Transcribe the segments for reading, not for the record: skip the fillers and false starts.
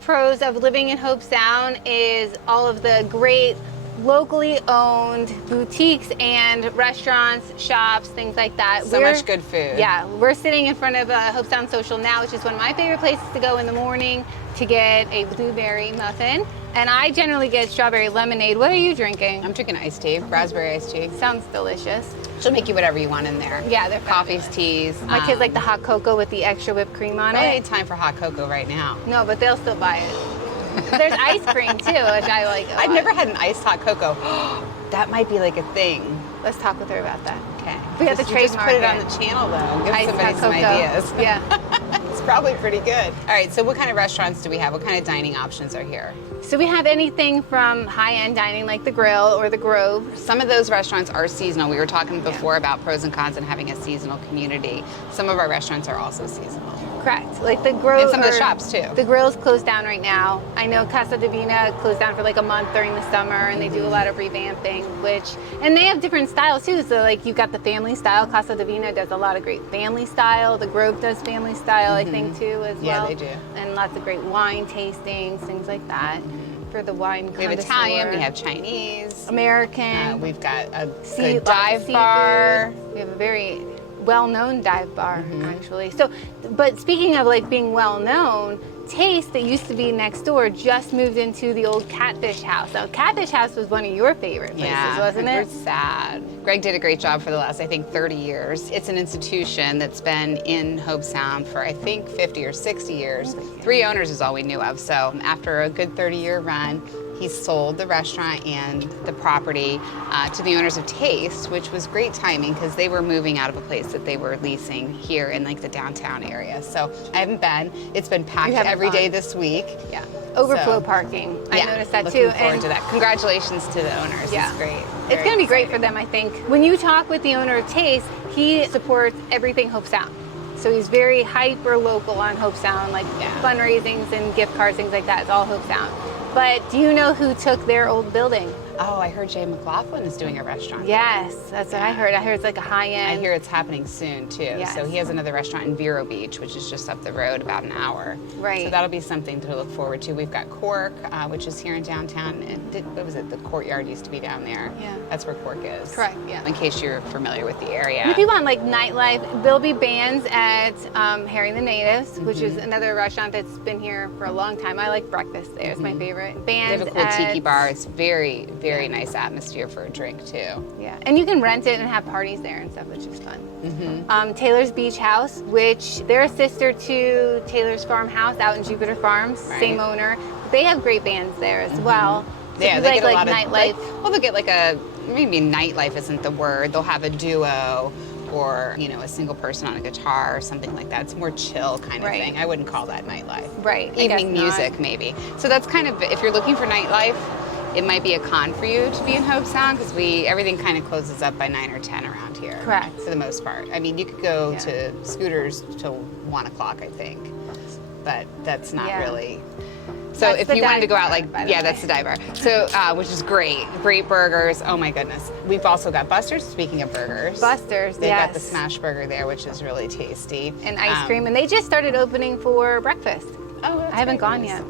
pros of living in Hobe Sound is all of the great locally owned boutiques and restaurants, shops, things like that. So much good food. Yeah, we're sitting in front of Hobe Sound Social now, which is one of my favorite places to go in the morning to get a blueberry muffin. And I generally get strawberry lemonade. What are you drinking? I'm drinking iced tea, raspberry iced tea. Sounds delicious. She'll make you whatever you want in there. Yeah, they're coffees, fabulous. teas. My kids like the hot cocoa with the extra whipped cream on I it. ain't time for hot cocoa right now. No, but they'll still buy it. There's ice cream too, which I like a lot. I've never had an iced hot cocoa. That might be like a thing. Let's talk with her about that. Okay. We have to Just trademark put it it. on the channel though. Give Iced somebody hot some cocoa. ideas. Yeah. It's probably pretty good. All right, so what kind of restaurants do we have? What kind of dining options are here? So we have anything from high-end dining like the Grill or the Grove. Some of those restaurants are seasonal. We were talking before about pros and cons and having a seasonal community. Some of our restaurants are also seasonal. Correct. Like the Grove. And some of the shops too. The Grill's closed down right now. I know Casa Divina closed down for like a month during the summer, and they do a lot of revamping, and they have different styles too. So like you've got the family style. Casa Divina does a lot of great family style. The Grove does family style, I think too, as well. Yeah, they do. And lots of great wine tastings, things like that. For the wine We have connoisseur. Italian, we have Chinese. American. We've got a Sea- good dive seafood. bar. We have a very well-known dive bar, actually. So, but speaking of like being well-known, Taste, that used to be next door, just moved into the old Catfish House. Now, Catfish House was one of your favorite places, wasn't it? We're sad. Greg did a great job for the last, I think, 30 years. It's an institution that's been in Hobe Sound for, I think, 50 or 60 years. 3 owners is all we knew of. So after a good 30-year run, he sold the restaurant and the property to the owners of Taste, which was great timing because they were moving out of a place that they were leasing here in like the downtown area. So I haven't been. It's been packed every day this week. Yeah. Overflow parking. I noticed that looking too. Forward to that. Congratulations to the owners. Yeah. It's great. It's going to be great for them, I think. When you talk with the owner of Taste, he supports everything Hobe Sound. So he's very hyper local on Hobe Sound, like fundraisings and gift cards, things like that. It's all Hobe Sound. But do you know who took their old building? Oh, I heard Jay McLaughlin is doing a restaurant. Yes, that's what I heard. I heard it's like a high-end. I hear it's happening soon too. Yes. So he has another restaurant in Vero Beach, which is just up the road about an hour. Right. So that'll be something to look forward to. We've got Cork, which is here in downtown. What was it? The Courtyard used to be down there. Yeah. That's where Cork is. Correct, yeah. In case you're familiar with the area. If you want like nightlife, there'll be bands at Harry the Natives, which is another restaurant that's been here for a long time. I like breakfast there. It's my favorite. Bands They have a cool at, tiki bar. It's very, very nice atmosphere for a drink too. Yeah, and you can rent it and have parties there and stuff, which is fun. Taylor's Beach House, which they're a sister to Taylor's Farmhouse out in Jupiter Farms, same owner. They have great bands there as well. So Yeah, if they you get like a lot nightlife. of well, they'll get like maybe nightlife isn't the word. They'll have a duo or a single person on a guitar or something like that. It's more chill kind of thing. I wouldn't call that nightlife. Right. Evening music maybe. So that's kind of, if you're looking for nightlife, it might be a con for you to be in Hobe Sound because everything kind of closes up by 9 or 10 around here. Correct. For the most part. I mean, you could go to Scooters till 1 o'clock, I think, but that's not really. So That's if the you wanted to go out dive bar, by the way. that's the dive bar. So, which is great. Great burgers. Oh my goodness. We've also got Buster's, speaking of burgers. Buster's, They've got the smash burger there, which is really tasty. And ice cream, and they just started opening for breakfast. Oh, that's I haven't very gone nice. yet.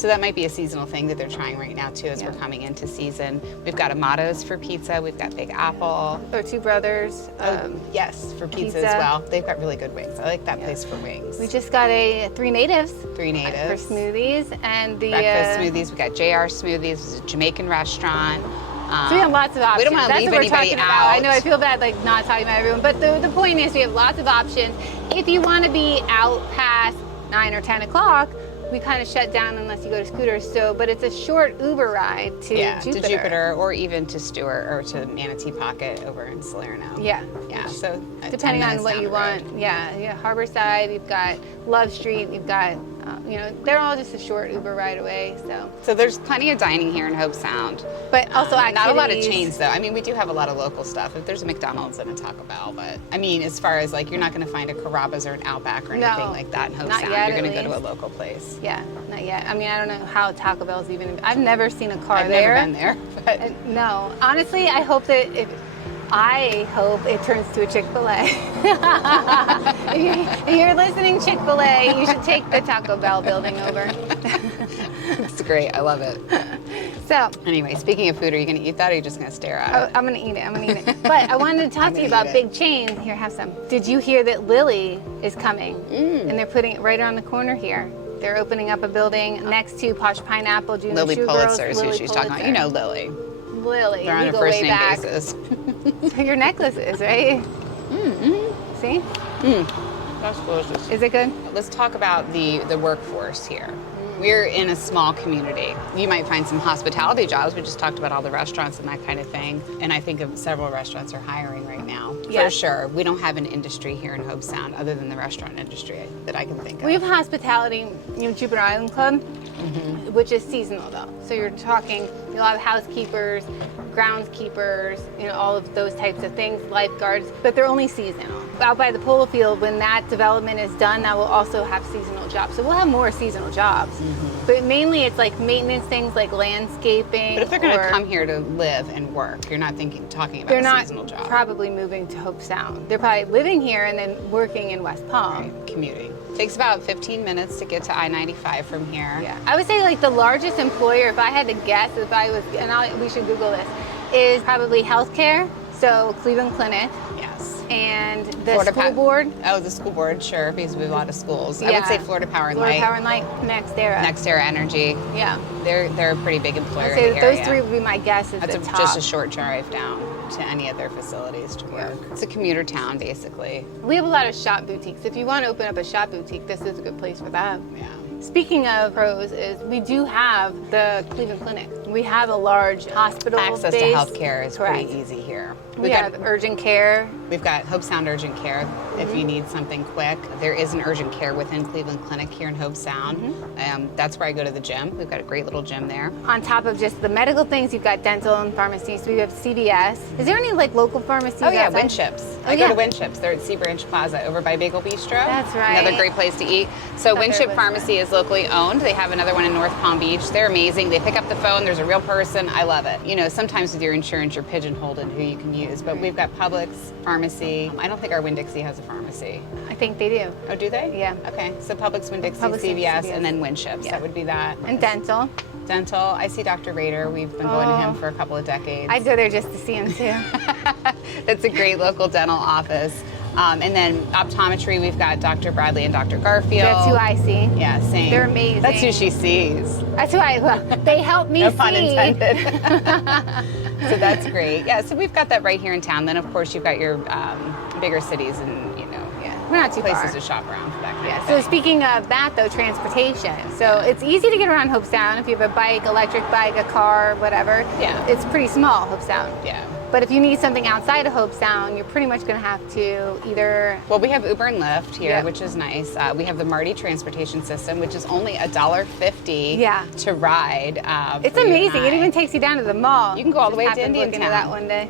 So that might be a seasonal thing that they're trying right now too, as we're coming into season. We've got Amato's for pizza. We've got Big Apple. Or Two Brothers. Yes, for pizza, pizza. as well. They've got really good wings. I like that place for wings. We just got Three Natives. Three Natives. For smoothies. And the breakfast smoothies. We got JR Smoothies. It's a Jamaican restaurant. So we have lots of options. We don't want to That's leave what we're anybody talking out. about. I know, I feel bad like not talking about everyone, but the point is we have lots of options. If you want to be out past 9 or 10 o'clock, we kind of shut down unless you go to Scooters. So, but it's a short Uber ride to Jupiter. to Jupiter, or even to Stuart or to Manatee Pocket over in Salerno. Yeah. So depending on what you want. Yeah, Harborside. You've got Love Street. You've got, they're all just a short Uber ride away. So there's plenty of dining here in Hobe Sound, but also not a lot of chains though. I mean, we do have a lot of local stuff. If there's a McDonald's and a Taco Bell, but I mean, as far as like, you're not going to find a Carrabba's or an Outback or anything like that in Hobe Sound. Yet, you're going to go to a local place. Yeah, not yet. I mean, I don't know how Taco Bell's even. I've never seen a car I've there. never been there. But no, honestly, I hope it turns to a Chick-fil-A. If you're listening, Chick-fil-A, you should take the Taco Bell building over. It's great. I love it. So Anyway, speaking of food, are you going to eat that or are you just going to stare at it? I'm gonna eat it. I'm gonna eat it. But I wanted to talk to you about big chains. Here, have some. Did you hear that Lily is coming? And they're putting it right around the corner here. They're opening up a building next to Posh Pineapple. Junior Lily Shoe Pulitzer Girls, is who Lily she's talking about. Pulitzer. You know Lily. Lily. They're on we a go first way name back. basis. Your necklace is, right? See? That's delicious. Is it good? Let's talk about the workforce here. We're in a small community. You might find some hospitality jobs. We just talked about all the restaurants and that kind of thing. And I think of several restaurants are hiring right now. For Yes. sure. We don't have an industry here in Hobe Sound other than the restaurant industry that I can think of. We have hospitality, Jupiter Island Club, which is seasonal though. So you're talking a lot of housekeepers, groundskeepers, all of those types of things, lifeguards, but they're only seasonal. Out by the polo field, when that development is done, that will also have seasonal jobs. So we'll have more seasonal jobs. But mainly it's like maintenance things like landscaping. But if they're going to come here to live and work, you're not talking about they're a not seasonal job. probably moving to Hobe Sound. They're probably living here and then working in West Palm. Right, commuting. Takes about 15 minutes to get to I-95 from here. Yeah, I would say like the largest employer, if I had to guess, if I was, we should Google this, is probably healthcare. So Cleveland Clinic. Yes. And the school board. Oh, the school board, sure, because we have a lot of schools. I would Yeah. say Florida Power and Florida Light. Power and Light, NextEra. NextEra Energy. Yeah. They're a pretty big employer I'd say in the that those area. three would be my guess as That's the top. just a short drive down to any of their facilities to work. It's a commuter town, basically. We have a lot of shop boutiques. If you want to open up a shop boutique, this is a good place for that. Yeah. Speaking of pros, is we do have the Cleveland Clinic. We have a large hospital. Access to base. healthcare is Correct. pretty easy here. We have urgent care. We've got Hobe Sound Urgent Care if you need something quick. There is an urgent care within Cleveland Clinic here in Hobe Sound. That's where I go to the gym. We've got a great little gym there. On top of just the medical things, you've got dental and pharmacies. We have CVS. Is there any like local pharmacies? Oh yeah, outside? Winchips. Oh, I go to yeah. Winchips. They're at Sea Branch Plaza over by Bagel Bistro. That's right. Another great place to eat. So Thought they Winchip were Pharmacy is locally owned. They have another one in North Palm Beach. They're amazing. They pick up the phone. There's a real person. I love it. Sometimes with your insurance, you're pigeonholed in who you can use. But we've got Publix Pharmacy. I don't think our Winn-Dixie has a pharmacy. I think they do. Oh, do they? Yeah. Okay. So Publix, Winn-Dixie, Publix, CVS, CVS. and then Winchips. Yeah. That would be that. And dental. Dental. I see Dr. Rader. We've been going to him for a couple of decades. I go there just to see him too. That's a great local dental office. And then optometry, we've got Dr. Bradley and Dr. Garfield. That's who I see. Yeah, same. They're amazing. That's who she sees. That's who they help me No see. pun intended. So that's great. Yeah, so we've got that right here in town. Then, of course, you've got your bigger cities and, We're not too places far. to shop around for that kind of Yeah, thing. so speaking of that though, transportation. So it's easy to get around Hobe Sound if you have a bike, electric bike, a car, whatever. Yeah. It's pretty small, Hobe Sound. Yeah. But if you need something outside of Hobe Sound, you're pretty much going to have to either... Well, we have Uber and Lyft here, Yep. which is nice. We have the Marty transportation system, which is only $1.50 Yeah. to ride. It's for you and amazing. It I. even takes you down to the mall. You can go all the way to Just happened Indian look into Town. that one day.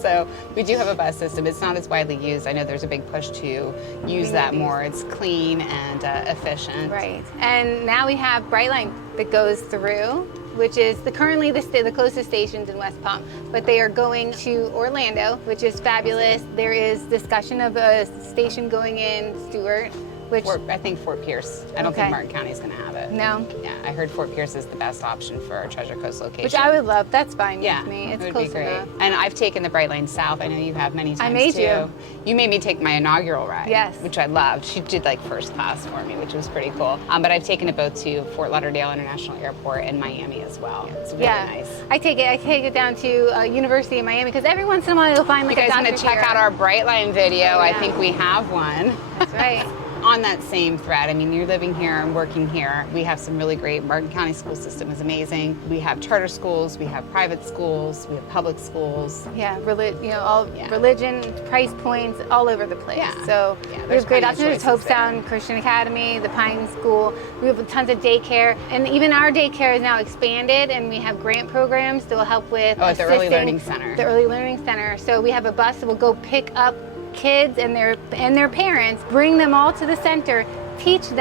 So we do have a bus system. It's not as widely used. I know there's a big push to use that more. It's clean and efficient. Right. And now we have Brightline that goes through, which is currently the closest stations in West Palm. But they are going to Orlando, which is fabulous. There is discussion of a station going in Stuart, which... I think Fort Pierce. I don't think Martin County is going to have it. No? Yeah, I heard Fort Pierce is the best option for our Treasure Coast location. Which I would love. That's fine Yeah, with me. It's it would close be great. enough. And I've taken the Brightline South. I know you have many times I made too. you. You made me take my inaugural ride. Yes. Which I loved. She did like first class for me, which was pretty cool. But I've taken it both to Fort Lauderdale International Airport and Miami as well. It's really nice. I take it down to University of Miami because every once in a while you'll find like You guys a want to doctor check here. out our Brightline video? I Yeah. think we have one. That's right. On that same thread, I mean, you're living here and working here. We have some really great, Martin County school system is amazing. We have charter schools, we have private schools, we have public schools. Yeah, religion, price points, all over the place. Yeah. So Yeah, we there's have great plenty of options. There's choices Hobe there. Sound Christian Academy, the Pine School. We have tons of daycare, and even our daycare is now expanded, and we have grant programs that will help with Oh, at the Early assisting Learning Center. The Early Learning Center. So we have a bus that will go pick up kids and their parents, bring them all to the center, teach the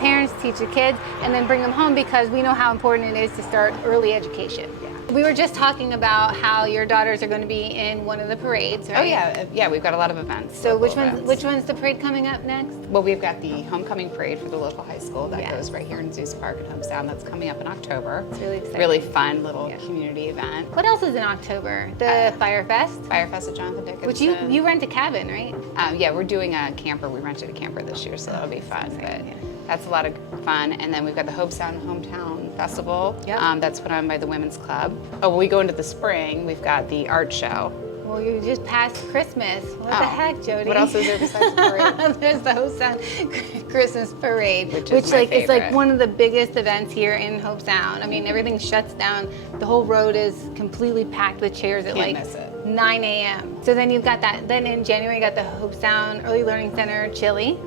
parents, teach the kids, and then bring them home because we know how important it is to start early education. Yeah. We were just talking about how your daughters are going to be in one of the parades, right? Oh yeah, we've got a lot of events. So local events. which one's the parade coming up next? Well, we've got the homecoming parade for the local high school that Yes. goes right here in Zeus Park at Hobe Sound. That's coming up in October. It's really exciting. Really fun little community event. What else is in October? The Fire Fest, Fire Fest at Jonathan Dickinson. which you rent a cabin, right? Yeah, we're doing a camper. We rented a camper this year, so that'll be fun. But that's a lot of fun. And then we've got the Hobe Sound Hometown Festival. Yep. That's put on by the Women's Club. Oh, when we go into the spring, we've got the art show. Well, you just passed Christmas. What the heck, Jody? What else is there besides the parade? There's the Hobe Sound Christmas Parade, Which is my like is like favorite. one of the biggest events here in Hobe Sound. I mean, everything shuts down. The whole road is completely packed with chairs at Can't like miss it. 9 a.m. So then you've got that. Then in January, you got the Hobe Sound Early Learning Center chili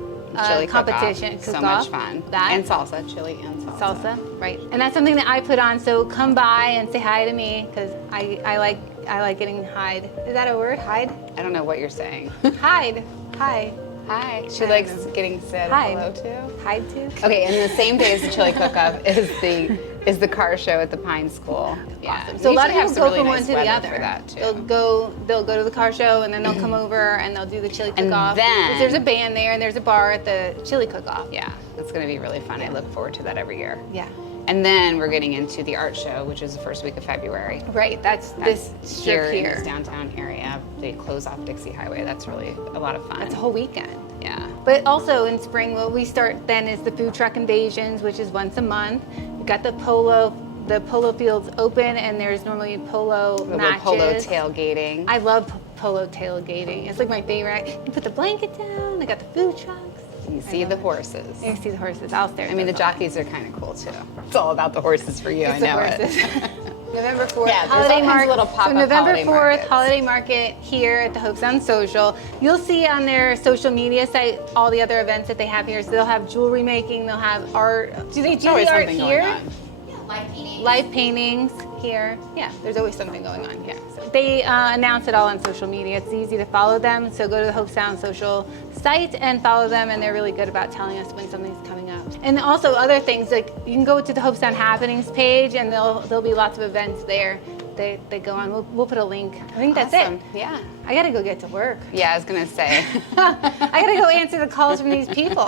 competition. So cook-off. much fun. That And salsa, chili and salsa. salsa, right? And that's something that I put on. So come by and say hi to me because I like getting hide. Is that a word? Hide? I don't know what you're saying. Hide. Hi. Hi. She I don't likes know. getting said Hide. hello to. Hide too? Okay, and the same day as the chili cook-off is the car show at the Pine School. Yeah. Awesome. So a lot of We people usually go have from some one really to the nice other. weather for that, too. They'll go to the car show and then they'll come over and they'll do the chili And cook-off. then- 'Cause there's a band there and there's a bar at the chili cook-off. Yeah, it's going to be really fun. I look forward to that every year. Yeah. And then we're getting into the art show, which is the first week of February. Right. That's this here strip in here. this downtown area. They close off Dixie Highway. That's really a lot of fun. That's a whole weekend. Yeah. But also in spring, what we start then is the food truck invasions, which is once a month. We've got the polo fields open, and there's normally polo Little matches. polo tailgating. I love polo tailgating. It's like my favorite. You put the blanket down. They got the food trucks. You see the horses. You see the horses. I'll stare. I mean, the jockeys are kind of cool too. It's all about the horses for you. It's I the know horses. it. November 4th, Yeah, there's holiday all kinds of market. little So pop-up November holiday 4th, markets. holiday market here at the Hobe Sound Social. You'll see on their social media site all the other events that they have here. So they'll have jewelry making, they'll have art. Do they do Always the art something here? going on. Live paintings here. Yeah, there's always something going on here. So they announce it all on social media. It's easy to follow them. So go to the Hobe Sound social site and follow them, and they're really good about telling us when something's coming up. And also other things, like you can go to the Hobe Sound Happenings page, and there'll be lots of events there. They go on. We'll put a link. I think that's Awesome. it. Yeah. I gotta go get to work. Yeah, I was gonna say. I gotta go answer the calls from these people.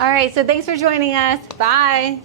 All right, so thanks for joining us. Bye.